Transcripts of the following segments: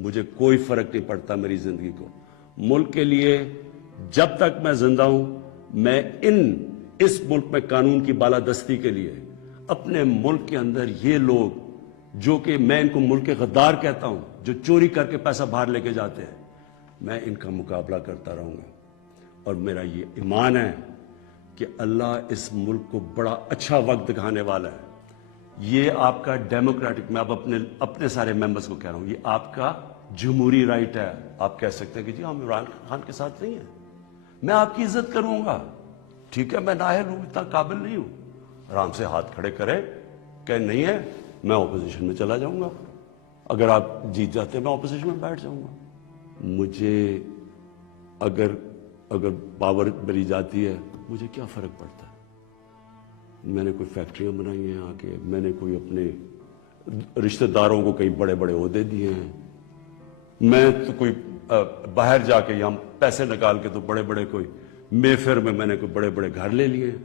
مجھے کوئی فرق نہیں پڑتا میری زندگی کو. ملک کے لیے جب تک میں زندہ ہوں میں اس ملک میں قانون کی بالادستی کے لیے اپنے ملک کے اندر یہ لوگ جو کہ میں ان کو ملک کے غدار کہتا ہوں، جو چوری کر کے پیسہ باہر لے کے جاتے ہیں، میں ان کا مقابلہ کرتا رہوں گا. اور میرا یہ ایمان ہے کہ اللہ اس ملک کو بڑا اچھا وقت دکھانے والا ہے. یہ آپ کا ڈیموکریٹک، میں اب اپنے سارے ممبرز کو کہہ رہا ہوں، یہ آپ کا جمہوری رائٹ ہے. آپ کہہ سکتے ہیں کہ جی ہم عمران خان کے ساتھ نہیں ہیں، میں آپ کی عزت کروں گا، ٹھیک ہے، میں نااہل ہوں، اتنا قابل نہیں ہوں. آرام سے ہاتھ کھڑے کرے کہ نہیں ہے، میں اپوزیشن میں چلا جاؤں گا. اگر آپ جیت جاتے ہیں میں اپوزیشن میں بیٹھ جاؤں گا. مجھے اگر پاور ملی جاتی ہے مجھے کیا فرق پڑتا ہے؟ میں نے کوئی فیکٹریاں بنائی ہیں آ کے، میں نے کوئی اپنے رشتہ داروں کو کئی بڑے بڑے عہدے دیے ہیں، میں تو کوئی باہر جا کے یہاں پیسے نکال کے تو بڑے بڑے کوئی مے فیئر میں نے کوئی بڑے بڑے گھر لے لیے ہیں.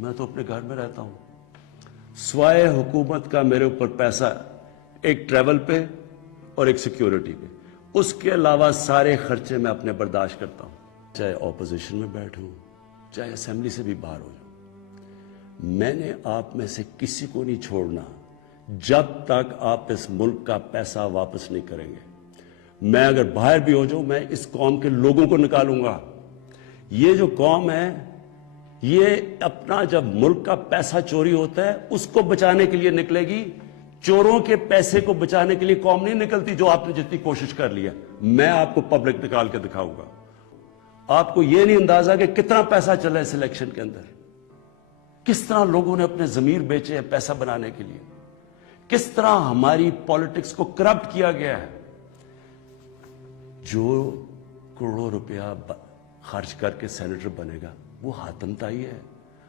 میں تو اپنے گھر میں رہتا ہوں. سوائے حکومت کا میرے اوپر پیسہ ایک ٹریول پہ اور ایک سیکیورٹی پہ، اس کے علاوہ سارے خرچے میں اپنے برداشت کرتا ہوں. چاہے اپوزیشن میں بیٹھوں، چاہے اسمبلی سے بھی باہر ہو جاؤں. میں نے آپ میں سے کسی کو نہیں چھوڑنا جب تک آپ اس ملک کا پیسہ واپس نہیں کریں گے. میں اگر باہر بھی ہو جاؤں میں اس قوم کے لوگوں کو نکالوں گا. یہ جو قوم ہے یہ اپنا جب ملک کا پیسہ چوری ہوتا ہے اس کو بچانے کے لیے نکلے گی. چوروں کے پیسے کو بچانے کے لیے قوم نہیں نکلتی جو آپ نے جتنی کوشش کر لی ہے. میں آپ کو پبلک نکال کے دکھاؤں گا. آپ کو یہ نہیں اندازہ کہ کتنا پیسہ چلا ہے سلیکشن کے اندر، کس طرح لوگوں نے اپنے ضمیر بیچے ہیں پیسہ بنانے کے لیے، کس طرح ہماری پالیٹکس کو کرپٹ کیا گیا ہے. جو کروڑوں روپیہ خرچ کر کے سینیٹر بنے گا وہ حاتم طائی ہے،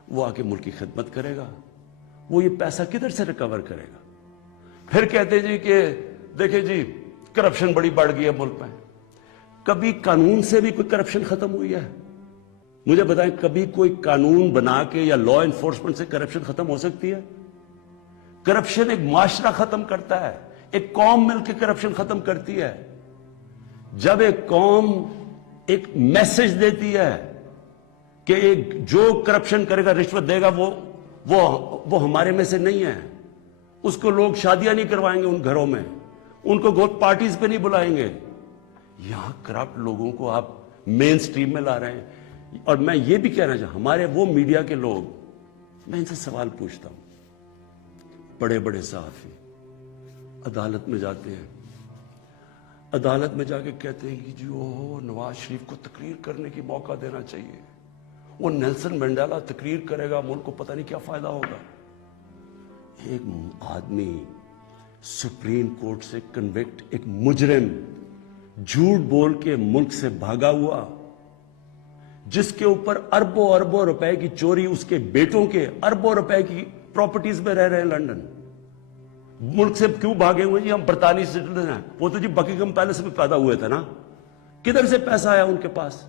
وہ آ کے ملک کی خدمت کرے گا، وہ یہ پیسہ کدھر سے ریکور کرے گا؟ پھر کہتے جی کہ دیکھیں جی کرپشن بڑی بڑھ گئی ہے ملک میں. کبھی قانون سے بھی کوئی کرپشن ختم ہوئی ہے؟ مجھے بتائیں کبھی کوئی قانون بنا کے یا لا انفورسمنٹ سے کرپشن ختم ہو سکتی ہے؟ کرپشن ایک معاشرہ ختم کرتا ہے، ایک قوم مل کے کرپشن ختم کرتی ہے. جب ایک قوم ایک میسج دیتی ہے کہ جو کرپشن کرے گا، رشوت دے گا، وہ ہمارے میں سے نہیں ہے، اس کو لوگ شادیاں نہیں کروائیں گے ان گھروں میں، ان کو گوت پارٹیز پہ نہیں بلائیں گے. یہاں کرپٹ لوگوں کو آپ مین سٹریم میں لا رہے ہیں. اور میں یہ بھی کہنا چاہتا ہوں ہمارے وہ میڈیا کے لوگ، میں ان سے سوال پوچھتا ہوں، بڑے بڑے صحافی عدالت میں جاتے ہیں، عدالت میں جا کے کہتے ہیں کہ جی وہ نواز شریف کو تقریر کرنے کی موقع دینا چاہیے، وہ نیلسن منڈیلا تقریر کرے گا، ملک کو پتہ نہیں کیا فائدہ ہوگا. ایک آدمی سپریم کورٹ سے کنوکٹ، ایک مجرم جھوٹ بول کے ملک سے بھاگا ہوا، جس کے اوپر اربوں اربوں روپے کی چوری، اس کے بیٹوں کے اربوں روپے کی پراپرٹیز میں رہ رہے ہیں لندن. ملک سے کیوں بھاگے ہوئے؟ جی ہم برطانوی سٹیزن ہیں. وہ تو جی بکنگھم پیلس میں پیدا ہوئے تھے نا، کدھر سے پیسہ آیا ان کے پاس؟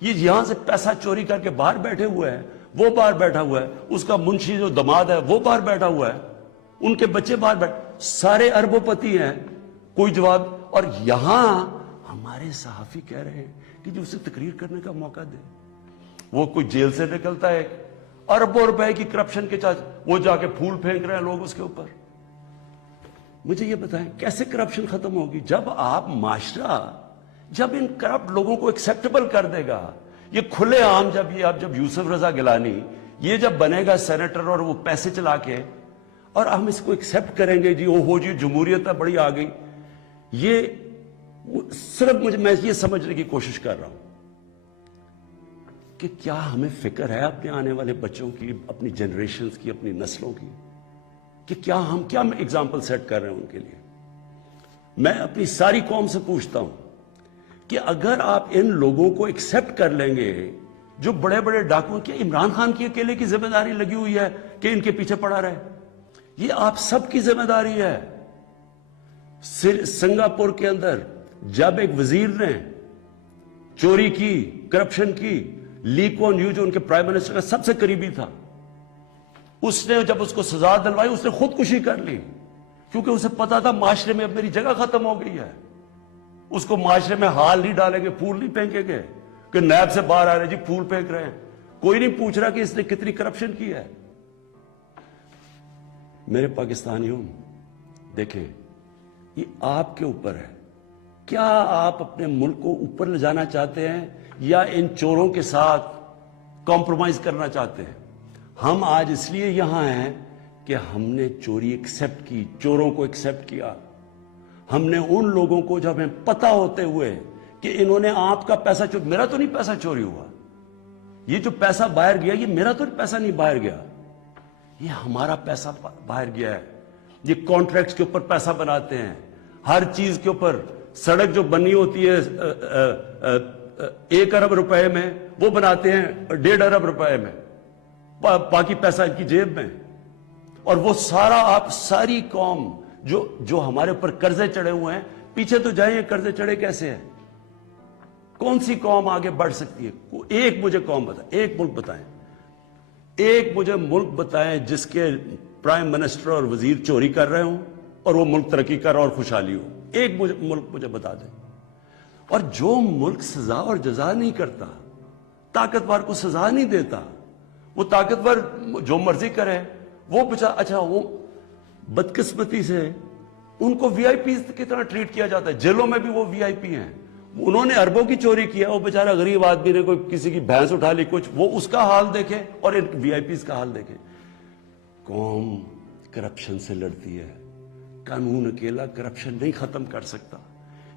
یہ یہاں سے پیسہ چوری کر کے باہر بیٹھے ہوئے ہیں. وہ باہر بیٹھا ہوا ہے، اس کا منشی جو دماد ہے وہ باہر بیٹھا ہوا ہے، ان کے بچے باہر بیٹھے، سارے اربوں پتی ہیں، کوئی جواب. اور یہاں ہمارے صحافی کہہ رہے ہیں کہ جو اسے تقریر کرنے کا موقع دے. وہ کوئی جیل سے نکلتا ہے اربوں روپے کی کرپشن کے چارج، وہ جا کے پھول پھینک رہے ہیں لوگ اس کے اوپر. مجھے یہ بتائیں کیسے کرپشن ختم ہوگی؟ جب آپ معاشرہ جب ان کرپٹ لوگوں کو ایکسیپٹیبل کر دے گا. یہ کھلے عام جب یوسف رضا گیلانی یہ جب بنے گا سینیٹر اور وہ پیسے چلا کے، اور ہم اس کو ایکسیپٹ کریں گے، جی وہ ہو جی جمہوریت بڑی آ گئی. یہ صرف میں یہ سمجھنے کی کوشش کر رہا ہوں کہ کیا ہمیں فکر ہے اپنے آنے والے بچوں کی، اپنی جنریشنز کی، اپنی نسلوں کی، کہ کیا ہم ایگزامپل سیٹ کر رہے ہیں ان کے لیے. میں اپنی ساری قوم سے پوچھتا ہوں کہ اگر آپ ان لوگوں کو ایکسیپٹ کر لیں گے جو بڑے بڑے ڈاکو، کیا عمران خان کی اکیلے کی ذمہ داری لگی ہوئی ہے کہ ان کے پیچھے پڑا رہے؟ یہ آپ سب کی ذمہ داری ہے. سنگاپور کے اندر جب ایک وزیر نے چوری کی، کرپشن کی، لی کوان یو جو ان کے پرائم منسٹر کا سب سے قریبی تھا، اس نے جب اس کو سزا دلوائی اس نے خودکشی کر لی، کیونکہ اسے پتا تھا معاشرے میں اب میری جگہ ختم ہو گئی ہے. اس کو معاشرے میں ہال نہیں ڈالیں گے, پھول نہیں پھینکیں گے کہ نیب سے باہر آ رہے جی پھول پھینک رہے ہیں. کوئی نہیں پوچھ رہا کہ اس نے کتنی کرپشن کی ہے. میرے پاکستانیوں, دیکھیں یہ آپ کے اوپر ہے, کیا آپ اپنے ملک کو اوپر لے جانا چاہتے ہیں یا ان چوروں کے ساتھ کمپرومائز کرنا چاہتے ہیں؟ ہم آج اس لیے یہاں ہیں کہ ہم نے چوری ایکسپٹ کی, چوروں کو ایکسپٹ کیا. ہم نے ان لوگوں کو جب ہمیں پتہ ہوتے ہوئے کہ انہوں نے آپ کا پیسہ میرا تو نہیں پیسہ چوری ہوا, یہ جو پیسہ باہر گیا یہ میرا تو پیسہ نہیں باہر گیا, یہ ہمارا پیسہ باہر گیا ہے. یہ کانٹریکٹس کے اوپر پیسہ بناتے ہیں, ہر چیز کے اوپر. سڑک جو بنی ہوتی ہے 1 ارب روپے میں, وہ بناتے ہیں 1.5 ارب روپے میں, باقی پیسہ ان کی جیب میں. اور وہ سارا آپ ساری قوم جو ہمارے اوپر قرضے چڑھے ہوئے ہیں, پیچھے تو جائیں قرضے چڑھے کیسے ہیں؟ کون سی قوم آگے بڑھ سکتی ہے؟ ایک مجھے قوم بتائیں, ایک ملک بتائیں, ایک مجھے ملک بتائیں جس کے پرائم منسٹر اور وزیر چوری کر رہے ہوں اور وہ ملک ترقی کر رہا اور خوشحالی ہو. ایک ملک مجھے بتا دیں. اور جو ملک سزا اور جزا نہیں کرتا, طاقتور کو سزا نہیں دیتا, وہ طاقتور جو مرضی کرے, وہ اچھا وہ بدقسمتی سے ان کو وی آئی پی کی طرح ٹریٹ کیا جاتا ہے. جیلوں میں بھی وہ وی آئی پی ہیں. انہوں نے اربوں کی چوری کیا, وہ بیچارہ غریب آدمی نے کوئی کسی کی بھینس اٹھا لی کچھ, وہ اس کا حال دیکھے اور ان وی آئی پیز کا حال دیکھے. قوم کرپشن سے لڑتی ہے, قانون اکیلا کرپشن نہیں ختم کر سکتا.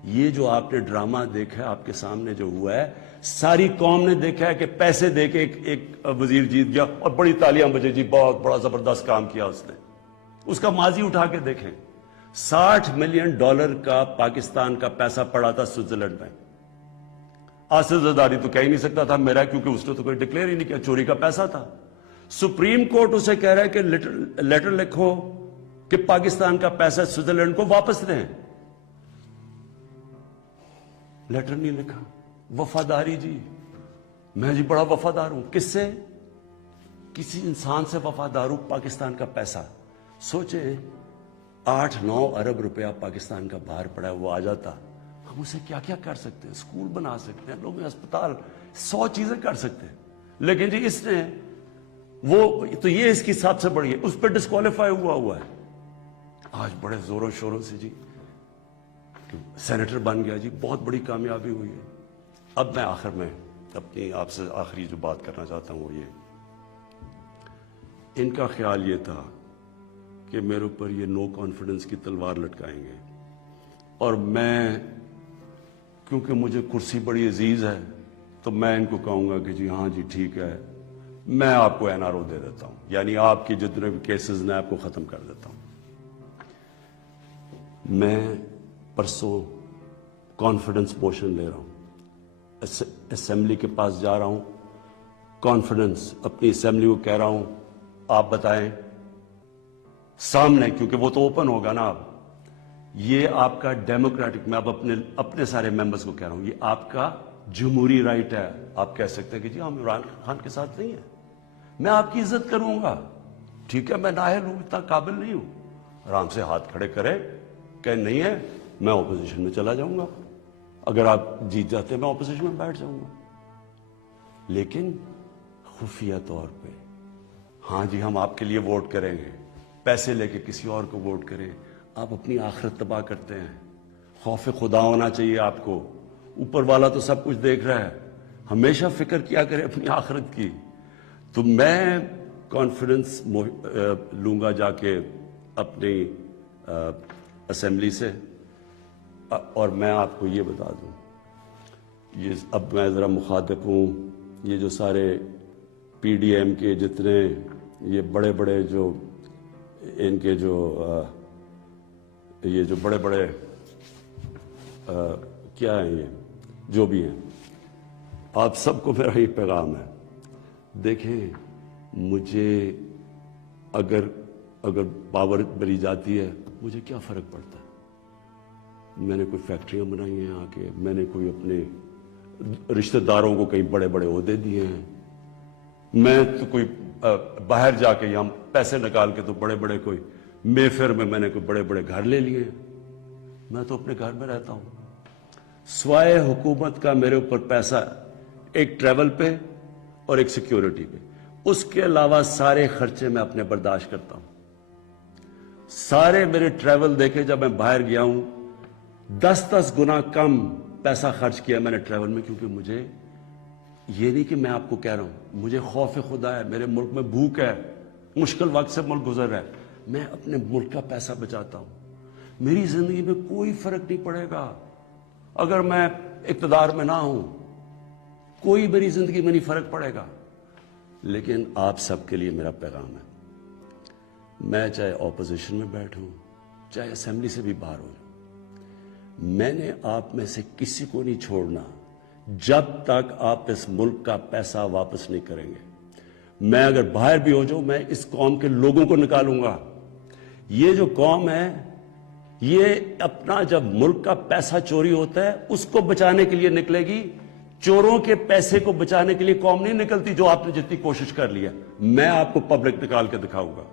یہ جو آپ نے ڈرامہ دیکھا ہے آپ کے سامنے جو ہوا ہے, ساری قوم نے دیکھا ہے کہ پیسے دے کے ایک وزیر جیت گیا اور بڑی تالیاں بجے, جی بہت بڑا زبردست کام کیا اس نے. اس کا ماضی اٹھا کے دیکھیں, $60 ملین کا پاکستان کا پیسہ پڑا تھا سوئٹزرلینڈ میں. آصف زرداری تو کہہ ہی نہیں سکتا تھا میرا, کیونکہ اس نے تو کوئی ڈکلیئر ہی نہیں کیا, چوری کا پیسہ تھا. سپریم کورٹ اسے کہہ رہا ہے کہ لیٹر لکھو کہ پاکستان کا پیسہ سوئٹزرلینڈ کو واپس دیں. لیٹر نہیں لکھا. وفاداری جی, میں جی بڑا وفادار ہوں. کس سے؟ کسی انسان سے وفادار ہوں. پاکستان کا پیسہ سوچیں, 8-9 ارب روپیہ پاکستان کا باہر پڑا ہے, وہ آ جاتا, ہم اسے کیا کیا کر سکتے ہیں؟ اسکول بنا سکتے ہیں, لوگ اسپتال, 100 چیزیں کر سکتے ہیں. لیکن جی اس نے وہ تو یہ اس کی سب سے بڑی ہے, اس پہ ڈسکوالیفائی ہوا ہے. آج بڑے زوروں شوروں سے جی سینیٹر بن گیا, جی بہت بڑی کامیابی ہوئی ہے. اب میں آخر میں اپنی آپ سے آخری جو بات کرنا چاہتا ہوں وہ یہ, ان کا خیال یہ تھا کہ میرے اوپر یہ نو کانفیڈنس کی تلوار لٹکائیں گے, اور میں کیونکہ مجھے کرسی بڑی عزیز ہے تو میں ان کو کہوں گا کہ جی ہاں جی ٹھیک ہے, میں آپ کو این آر او دے دیتا ہوں, یعنی آپ کی جتنے بھی کیسز نے آپ کو ختم کر دیتا ہوں. میں پرسوں کانفیڈنس موشن لے رہا ہوں, اسمبلی کے پاس جا رہا ہوں, کانفیڈنس اپنی اسمبلی کو کہہ رہا ہوں آپ بتائیں سامنے, کیونکہ وہ تو اوپن ہوگا نا. اب یہ آپ کا ڈیموکریٹک, میں اب اپنے سارے ممبرز کو کہہ رہا ہوں, یہ آپ کا جمہوری رائٹ ہے. آپ کہہ سکتے ہیں کہ جی ہم عمران خان کے ساتھ نہیں ہیں, میں آپ کی عزت کروں گا, ٹھیک ہے, میں نااہل ہوں, اتنا قابل نہیں ہوں. آرام سے ہاتھ کھڑے کرے کہ نہیں ہے, میں اپوزیشن میں چلا جاؤں گا, اگر آپ جیت جاتے ہیں میں اپوزیشن میں بیٹھ جاؤں گا. لیکن خفیہ طور پہ ہاں جی ہم آپ کے لیے ووٹ کریں گے, پیسے لے کے کسی اور کو ووٹ کریں, آپ اپنی آخرت تباہ کرتے ہیں. خوف خدا ہونا چاہیے آپ کو, اوپر والا تو سب کچھ دیکھ رہا ہے, ہمیشہ فکر کیا کریں اپنی آخرت کی. تو میں کانفیڈنس لوں گا جا کے اپنی اسمبلی سے, اور میں آپ کو یہ بتا دوں, یہ اب میں ذرا مخاطب ہوں, یہ جو سارے پی ڈی ایم کے جتنے یہ بڑے بڑے جو ان کے جو یہ جو بڑے بڑے کیا ہیں, یہ جو بھی ہیں, آپ سب کو میرا یہ پیغام ہے, دیکھیں مجھے اگر پاور ملی جاتی ہے مجھے کیا فرق پڑتا ہے. میں نے کوئی فیکٹریاں بنائی ہیں آ کے, میں نے کوئی اپنے رشتہ داروں کو کئی بڑے بڑے عہدے دیے ہیں, میں تو کوئی باہر جا کے یہاں پیسے نکال کے تو بڑے بڑے کوئی مے فیئر میں نے کوئی بڑے بڑے گھر لے لیے ہیں. میں تو اپنے گھر میں رہتا ہوں. سوائے حکومت کا میرے اوپر پیسہ ایک ٹریول پہ اور ایک سیکیورٹی پہ، اس کے علاوہ سارے خرچے میں اپنے برداشت کرتا ہوں۔ سارے میرے ٹریول دیکھے، جب میں باہر گیا ہوں 10 گنا کم پیسہ خرچ کیا میں نے ٹریول میں، کیونکہ مجھے یہ نہیں کہ میں آپ کو کہہ رہا ہوں، مجھے خوف خدا ہے، میرے ملک میں بھوک ہے، مشکل وقت سے ملک گزر رہا ہے، میں اپنے ملک کا پیسہ بچاتا ہوں۔ میری زندگی میں کوئی فرق نہیں پڑے گا اگر میں اقتدار میں نہ ہوں، کوئی میری زندگی میں نہیں فرق پڑے گا۔ لیکن آپ سب کے لیے میرا پیغام ہے، میں چاہے اپوزیشن میں بیٹھوں چاہے اسمبلی سے بھی باہر ہو جاؤں، میں نے آپ میں سے کسی کو نہیں چھوڑنا جب تک آپ اس ملک کا پیسہ واپس نہیں کریں گے۔ میں اگر باہر بھی ہو جاؤں، میں اس قوم کے لوگوں کو نکالوں گا۔ یہ جو قوم ہے، یہ اپنا جب ملک کا پیسہ چوری ہوتا ہے اس کو بچانے کے لیے نکلے گی، چوروں کے پیسے کو بچانے کے لیے قوم نہیں نکلتی، جو آپ نے جتنی کوشش کر لی ہے۔ میں آپ کو پبلک نکال کے دکھاؤں گا،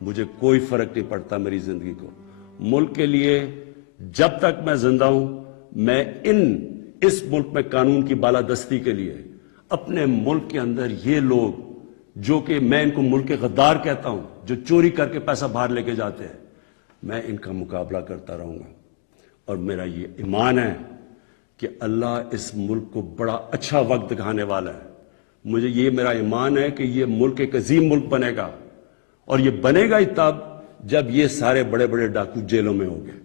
مجھے کوئی فرق نہیں پڑتا میری زندگی کو۔ ملک کے لیے جب تک میں زندہ ہوں، میں اس ملک میں قانون کی بالادستی کے لیے اپنے ملک کے اندر یہ لوگ جو کہ میں ان کو ملک کے غدار کہتا ہوں، جو چوری کر کے پیسہ باہر لے کے جاتے ہیں، میں ان کا مقابلہ کرتا رہوں گا۔ اور میرا یہ ایمان ہے کہ اللہ اس ملک کو بڑا اچھا وقت دکھانے والا ہے۔ مجھے یہ میرا ایمان ہے کہ یہ ملک ایک عظیم ملک بنے گا، اور یہ بنے گا ہی تب جب یہ سارے بڑے بڑے ڈاکو جیلوں میں ہوں گے۔